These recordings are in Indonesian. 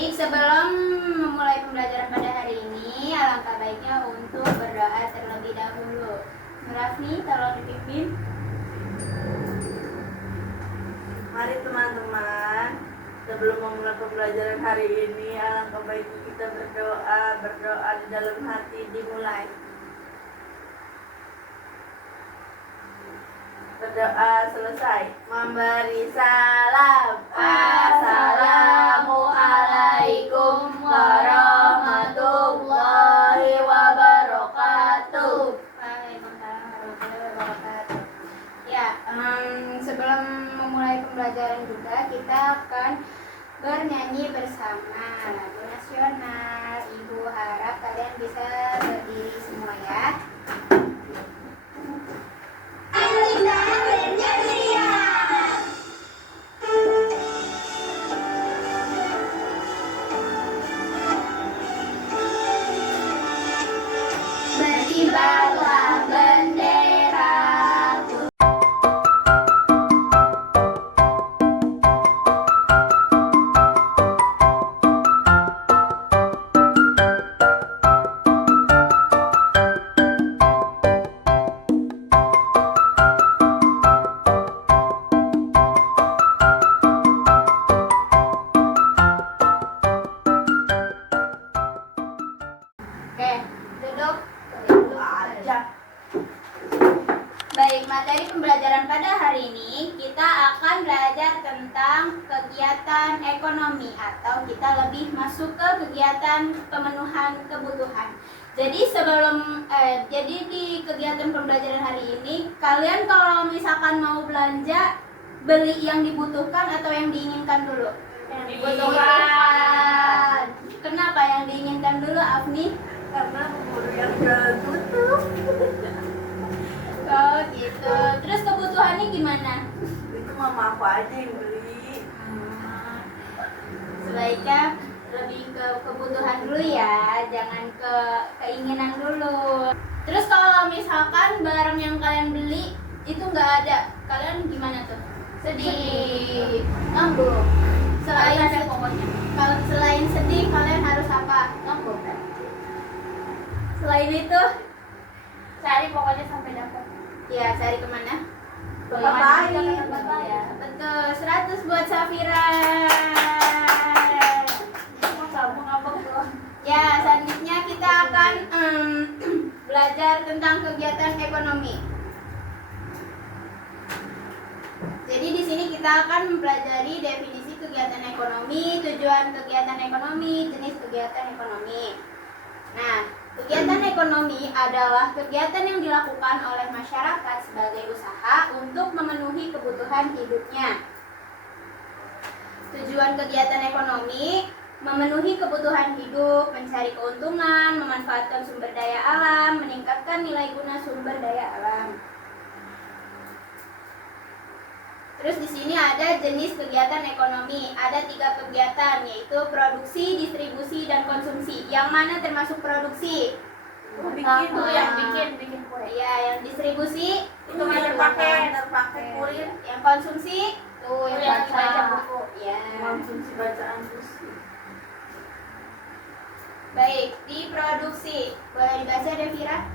Baik, sebelum memulai pembelajaran pada hari ini, alangkah baiknya untuk berdoa terlebih dahulu. Rafni, tolong dipimpin. Mari teman-teman, sebelum memulai pembelajaran hari ini, alangkah baiknya kita berdoa di dalam hati dimulai. Berdoa selesai. Memberi salam. Assalamualaikum warahmatullahi wabarakatuh. Waalaikumsalam warahmatullahi wabarakatuh. Ya, sebelum memulai pembelajaran juga kita akan bernyanyi bersama lagu nasional. Ibu harap kalian bisa berdiri semua ya. Berkibarlah bendera. Oke, duduk. Aja. Baik, materi pembelajaran pada hari ini kita akan belajar tentang kegiatan ekonomi atau kita lebih masuk ke kegiatan pemenuhan kebutuhan. Jadi jadi di kegiatan pembelajaran hari ini kalian kalau misalkan mau belanja, beli yang dibutuhkan atau yang diinginkan dulu? Yang Dibutuhkan. Kenapa yang diinginkan dulu, Afni? Karena keburu yang jualan tutup. Oh gitu. Terus kebutuhannya gimana? Itu mama aku aja yang beli. Sebaiknya lebih ke kebutuhan dulu ya, jangan ke keinginan dulu. Terus kalau misalkan barang yang kalian beli itu nggak ada, kalian gimana tuh? Sedih, ngambek. Selain sedih, kalian harus apa? Ngambek. Selain itu, Cari pokoknya sampai dapat. ya cari kemana? Tempat lain. Ya, betul. 100 buat Safira. Kamu ngambek tuh. Ya, selanjutnya kita akan belajar tentang kegiatan ekonomi. Jadi di sini kita akan mempelajari definisi kegiatan ekonomi, tujuan kegiatan ekonomi, jenis kegiatan ekonomi. Nah, kegiatan ekonomi adalah kegiatan yang dilakukan oleh masyarakat sebagai usaha untuk memenuhi kebutuhan hidupnya. Tujuan kegiatan ekonomi memenuhi kebutuhan hidup, mencari keuntungan, memanfaatkan sumber daya alam, meningkatkan nilai guna sumber daya alam. Terus di sini ada jenis kegiatan ekonomi. Ada 3 kegiatan, yaitu produksi, distribusi, dan konsumsi. Yang mana termasuk produksi? Bikin Tuh yang bikin kue. Ya, yang distribusi itu pakai kulit. Yang konsumsi Tuh yang yang baca baca buku. Ya. Konsumsi bacaan puisi. Baik, di produksi. Boleh dibaca Devira?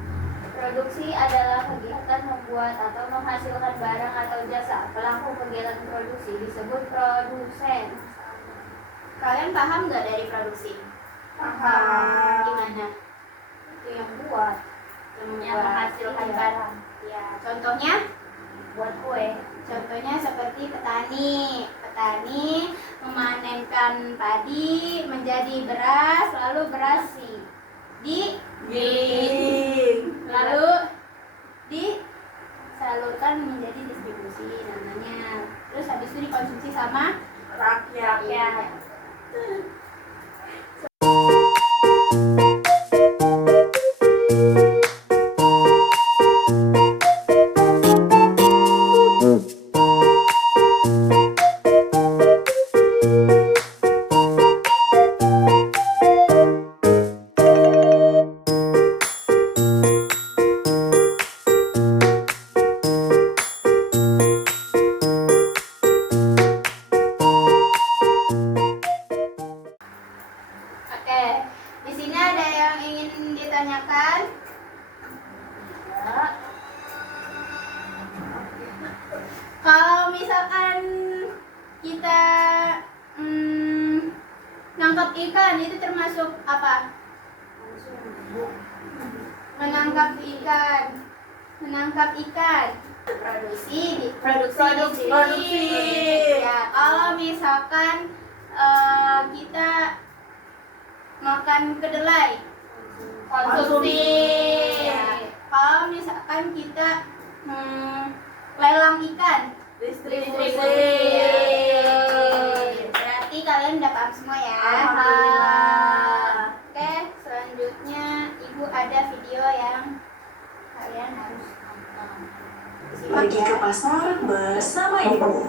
Produksi adalah kegiatan membuat atau menghasilkan barang atau jasa. Pelaku kegiatan produksi disebut produsen. Kalian paham nggak dari produksi? Paham. Gimana? Itu yang buat, yang menghasilkan Iya. barang. Ya, contohnya? Buat kue. Contohnya seperti petani. Petani memanenkan padi menjadi beras, lalu beras Giling. lalu disalurkan menjadi distribusi namanya. Terus habis itu dikonsumsi sama Rakyat. rakyat. menangkap ikan itu termasuk apa? Menangkap ikan. Produksi. Ya, kalau misalkan kita makan kedelai, konsumsi. Ya, kalau misalkan kita lelang ikan, Distribusi. berarti kalian udah paham semua ya. Alhamdulillah. Oke, selanjutnya Ibu ada video yang kalian harus nonton. Simak Pergi ya. ke pasar bersama ibu.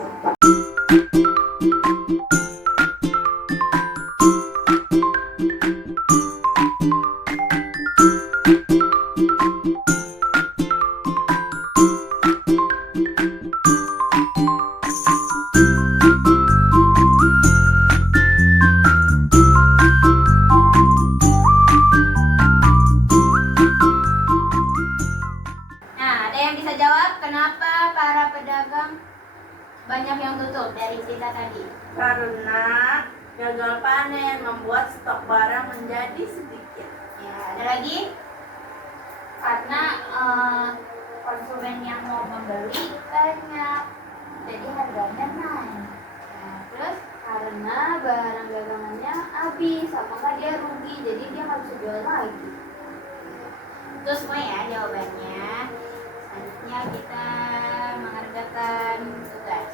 Nah, ada yang bisa jawab kenapa para pedagang banyak yang tutup dari cerita tadi? Karena gagal panen membuat stok barang menjadi sedikit. Ya, ada lagi? Karena konsumen yang mau membeli banyak, jadi harganya naik. Nah, terus karena barang dagangannya habis, apakah dia rugi, jadi dia nggak bisa jual lagi. Itu semua ya jawabannya. Selanjutnya kita mengerjakan tugas.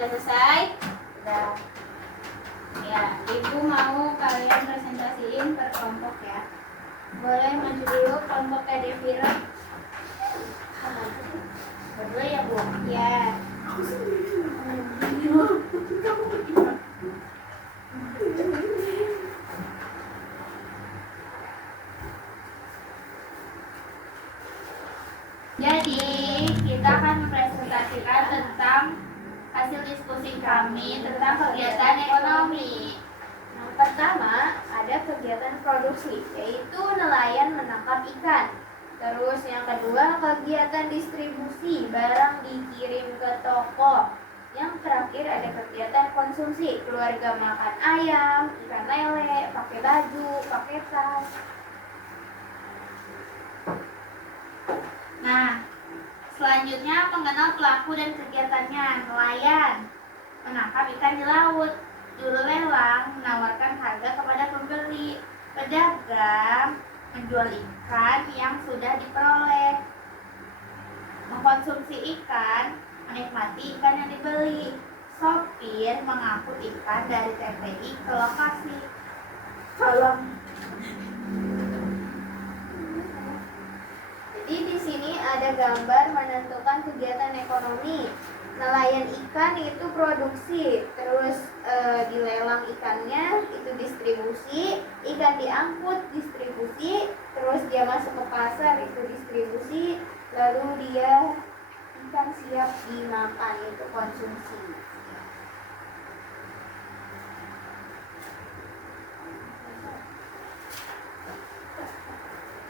Sudah selesai? Sudah. Ya, Ibu mau kalian presentasiin per kelompok ya. Boleh maju dulu kelompoknya Devira. Berdua ya, Bu? Ya. Jadi, kita akan mempresentasikan tentang hasil diskusi kami tentang kegiatan ekonomi. Yang pertama ada kegiatan produksi, yaitu nelayan menangkap ikan. Terus yang kedua kegiatan distribusi, barang dikirim ke toko. Yang terakhir ada kegiatan konsumsi, keluarga makan ayam, ikan lele, pakai baju, pakai tas. Nah, selanjutnya mengenal pelaku dan kegiatannya. Nelayan menangkap ikan di laut. Juru lelang menawarkan harga kepada pembeli. Pedagang menjual ikan yang sudah diperoleh. Mengkonsumsi ikan, menikmati ikan yang dibeli. Sopir mengangkut ikan dari TPI ke lokasi. Salam. Jadi di sini ada gambar menentukan kegiatan ekonomi. Nelayan ikan itu produksi, terus dilelang ikannya itu distribusi, ikan diangkut distribusi, terus dia masuk ke pasar itu distribusi, lalu dia ikan siap dimakan itu konsumsi.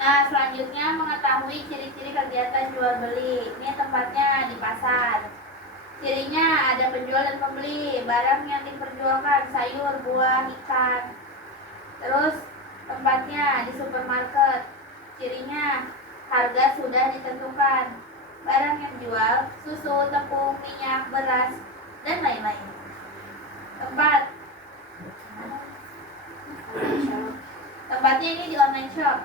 Nah, selanjutnya mengetahui ciri-ciri kegiatan jual beli. Ini tempatnya di pasar. Cirinya ada penjual dan pembeli. Barang yang diperjualkan sayur, buah, ikan. Terus tempatnya di supermarket. Cirinya harga sudah ditentukan. Barang yang dijual susu, tepung, minyak, beras, dan lain-lain. Tempatnya ini di online shop.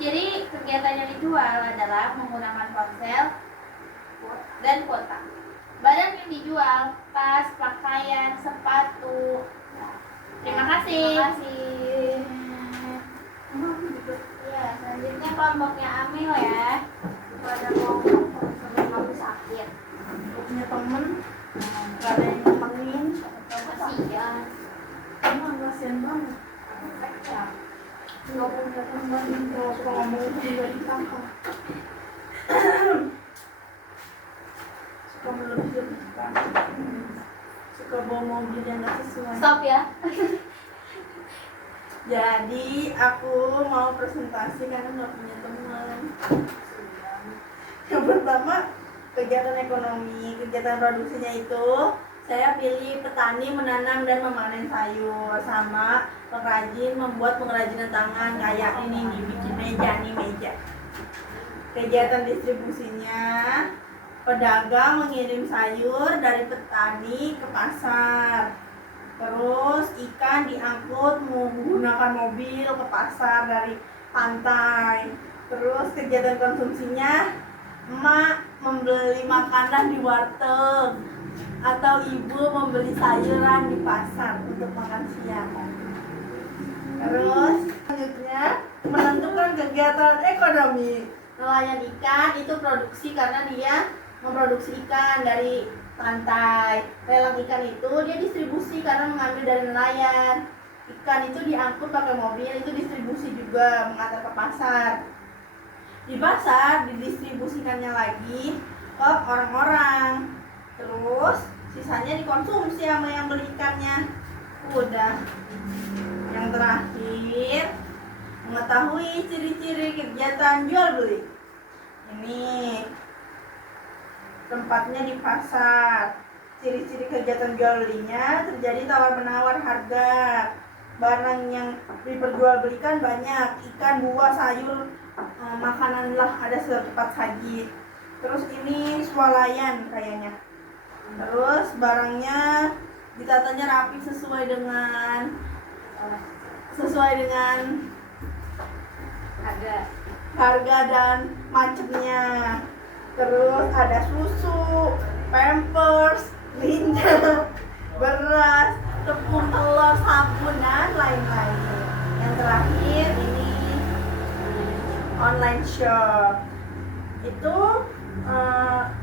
Jadi kegiatan yang dijual adalah menggunakan ponsel dan kuota. Barang yang dijual tas, pakaian, sepatu. Terima kasih. Terima kasih. Ya, selanjutnya kelompoknya Amel ya. Pada ngomong kalau kamu sakit. Punya temen, gak ada yang nemenin. Kasihan. Emang kasihan banget. Nggak punya teman. Kalau suka ngomong juga ditangkap. Suka melebih-lebihkan. Suka bawa mobil yang gak sesuai. Stop ya. Jadi aku mau presentasi karena nggak punya teman. Yang pertama, kegiatan ekonomi. Kegiatan produksinya itu saya pilih petani menanam dan memanen sayur, sama pengrajin membuat pengrajinan tangan kayak ini nih, bikin meja nih, meja. Kegiatan distribusinya, pedagang mengirim sayur dari petani ke pasar. Terus ikan diangkut menggunakan mobil ke pasar dari pantai. Terus kegiatan konsumsinya, emak membeli makanan di warteg atau ibu membeli sayuran di pasar untuk makan siang. Terus selanjutnya menentukan kegiatan ekonomi. Nelayan ikan itu produksi karena dia memproduksi ikan dari pantai. Lelang ikan itu dia distribusi karena mengambil dari nelayan. Ikan itu diangkut pakai mobil, itu distribusi juga, mengantar ke pasar. Di pasar didistribusikannya lagi ke orang-orang. Terus sisanya dikonsumsi sama yang beli ikannya. Udah. Yang terakhir, mengetahui ciri-ciri kegiatan jual beli. Ini tempatnya di pasar. Ciri-ciri kegiatan jual belinya terjadi tawar-menawar harga. Barang yang diperjualbelikan banyak, ikan, buah, sayur, makanan lah ada setempat saji. Terus ini swalayan kayaknya. Terus barangnya ditatanya rapi sesuai dengan harga dan macamnya. Terus ada susu, pampers, minyak, beras, tepung, telur, sabun, dan lain-lain. Yang terakhir ini online shop. Itu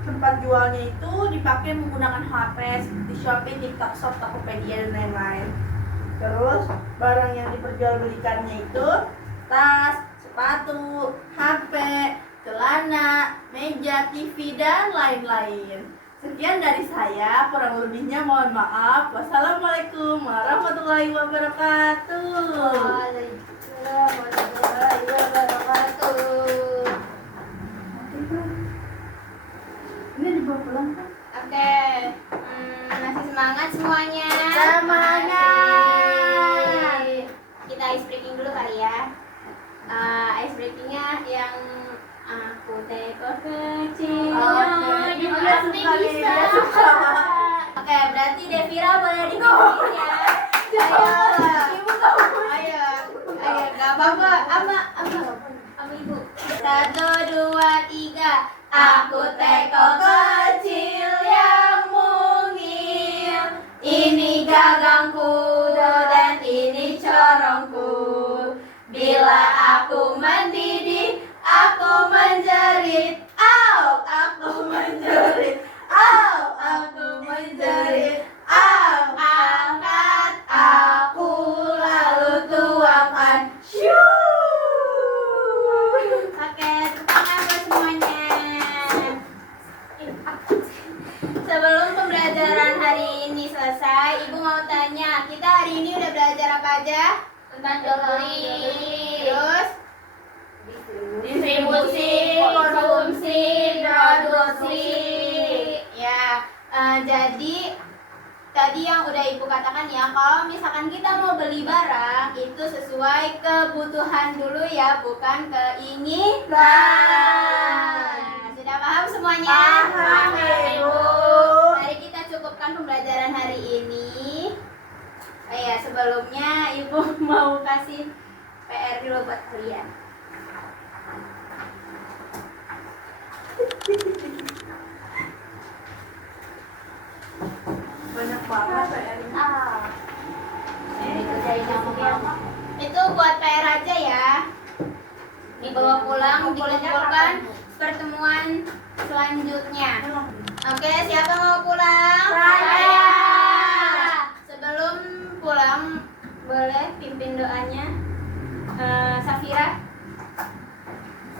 tempat jualnya itu dipakai menggunakan HP seperti Shopee, TikTok Shop, Tokopedia, dan lain-lain. Terus barang yang diperjualbelikannya itu tas, sepatu, HP, celana, meja, TV, dan lain-lain. Sekian dari saya, kurang lebihnya mohon maaf. Wassalamualaikum warahmatullahi wabarakatuh. Waalaikumsalam warahmatullahi wabarakatuh. Ini dibawa pulang kan? Oke. Masih semangat semuanya. Semangat. Kita ice breaking dulu kali ya. Ice breakingnya yang aku teko kecil. Dia suka nih, dia suka. Oke, berarti Devira boleh dipimpin ya. Ayo, ibu kamu. Ayo, nggak apa-apa. Ama ibu. 1, 2, 3. Aku teko kecil yang mungil. Ini gagangku dan ini corongku. Bila aku mendidih, aku menjerit. Au, aku menjerit. Au, aku menjerit. Au, angkat aku lalu tuangkan. Shoo. Oke, tepuk tangan buat semuanya. Sebelum pembelajaran hari ini selesai, Ibu mau tanya, kita hari ini udah belajar apa aja? Tentang jual beli. Terus distribusi, konsumsi, produksi. Ya, Jadi tadi yang udah Ibu katakan ya, kalau misalkan kita mau beli barang itu sesuai kebutuhan dulu ya, bukan keinginan. Sudah paham semuanya? Paham, Ibu. Mari kita cukupkan pembelajaran hari ini. Oh ya, sebelumnya Ibu mau kasih PR dulu buat kalian. Banyak banget PR-nya. Ah. Ini kerjain sama mama. Itu buat PR aja ya. Dibawa pulang, dikumpulkan pertemuan selanjutnya. Oke, siapa mau pulang? Saya. Sebelum pulang, boleh pimpin doanya. Safira.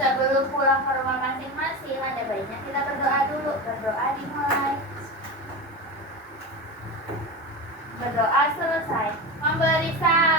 Sebelum pulang ke rumah masing-masing, ada baiknya kita berdoa dulu. Berdoa dimulai. Berdoa selesai. Memberi salam